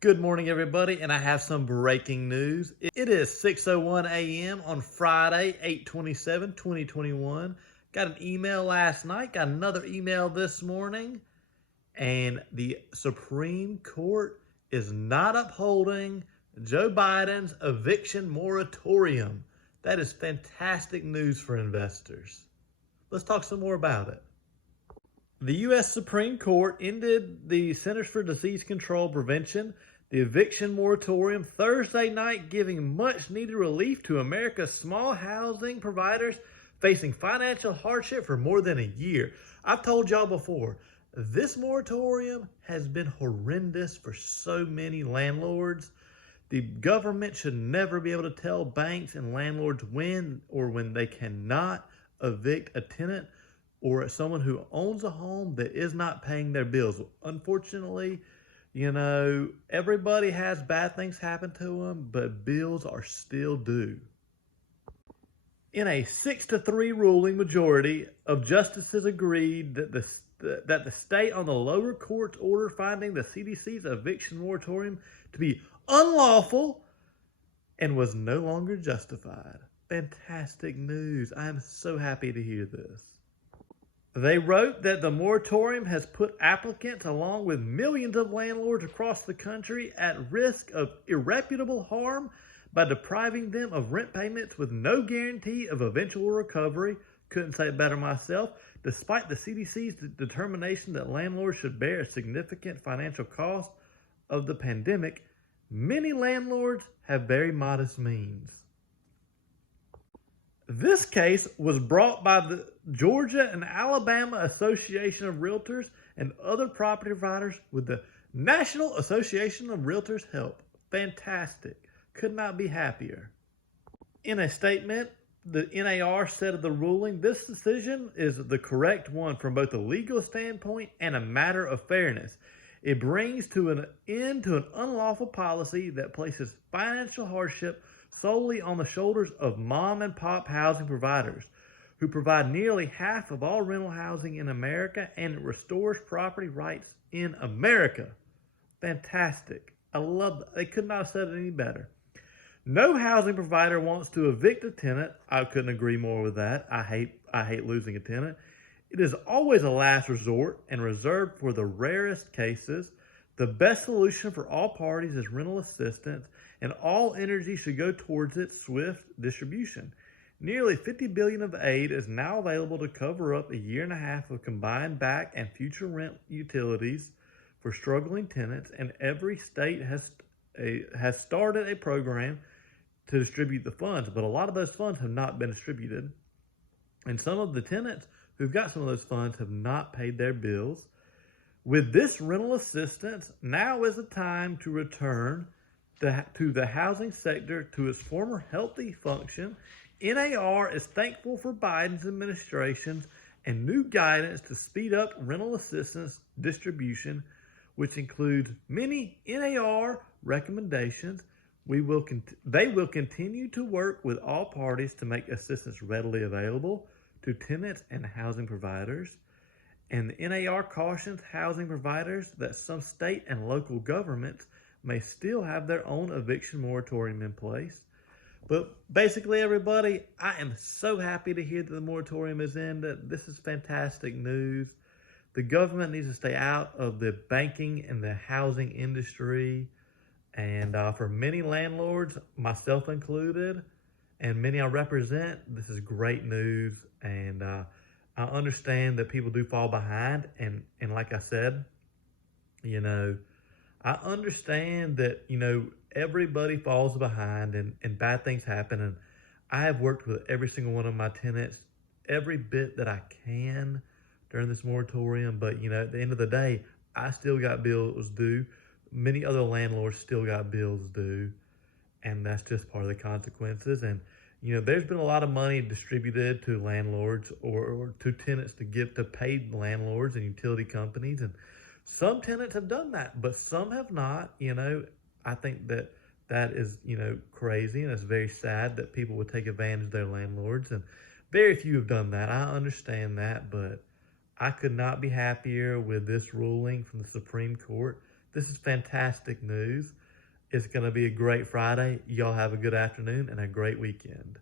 Good morning, everybody, and I have some breaking news. It is 6:01 a.m. on Friday, 8/27, 2021. Got an email last night, got another email this morning, and the Supreme Court is not upholding Joe Biden's eviction moratorium. That is fantastic news for investors. Let's talk some more about it. The U.S. Supreme Court ended the Centers for Disease Control Prevention, the eviction moratorium, Thursday night, giving much needed relief to America's small housing providers facing financial hardship for more than a year. I've told y'all before, this moratorium has been horrendous for so many landlords. The government should never be able to tell banks and landlords when or when they cannot evict a tenant or someone who owns a home that is not paying their bills. Unfortunately, everybody has bad things happen to them, but bills are still due. In a 6-3 ruling, majority of justices agreed that the state on the lower court's order finding the CDC's eviction moratorium to be unlawful and was no longer justified. Fantastic news. I am so happy to hear this. They wrote that the moratorium has put applicants, along with millions of landlords across the country, at risk of irreparable harm by depriving them of rent payments with no guarantee of eventual recovery. Couldn't say it better myself. Despite the CDC's determination that landlords should bear a significant financial cost of the pandemic, many landlords have very modest means. This case was brought by the Georgia and Alabama Association of Realtors and other property providers with the National Association of Realtors' help. Fantastic. Could not be happier. In a statement, the NAR said of the ruling, this decision is the correct one from both a legal standpoint and a matter of fairness. It brings to an end to an unlawful policy that places financial hardship solely on the shoulders of mom and pop housing providers who provide nearly half of all rental housing in America, and it restores property rights in America. Fantastic. I love that. They could not have said it any better. No housing provider wants to evict a tenant. I couldn't agree more with that. I hate losing a tenant. It is always a last resort and reserved for the rarest cases. The best solution for all parties is rental assistance, and all energy should go towards its swift distribution. Nearly $50 billion of aid is now available to cover up a year and a half of combined back and future rent utilities for struggling tenants, and every state has started a program to distribute the funds, but a lot of those funds have not been distributed, and some of the tenants who've got some of those funds have not paid their bills. With this rental assistance, now is the time to return to the housing sector to its former healthy function. NAR is thankful for Biden's administration's and new guidance to speed up rental assistance distribution, which includes many NAR recommendations. They will continue to work with all parties to make assistance readily available to tenants and housing providers. And the NAR cautions housing providers that some state and local governments may still have their own eviction moratorium in place. But basically, everybody, I am so happy to hear that the moratorium is ended. This is fantastic news. The government needs to stay out of the banking and the housing industry. And for many landlords, myself included, and many I represent, this is great news. And I understand that people do fall behind. And like I said, I understand that, everybody falls behind and bad things happen. And I have worked with every single one of my tenants every bit that I can during this moratorium. But, at the end of the day, I still got bills due. Many other landlords still got bills due. And that's just part of the consequences. And, there's been a lot of money distributed to landlords or to tenants to give to paid landlords and utility companies. And some tenants have done that, but some have not. I think that is, crazy, and it's very sad that people would take advantage of their landlords, and very few have done that. I understand that, but I could not be happier with this ruling from the Supreme Court. This is fantastic news. It's going to be a great Friday. Y'all have a good afternoon and a great weekend.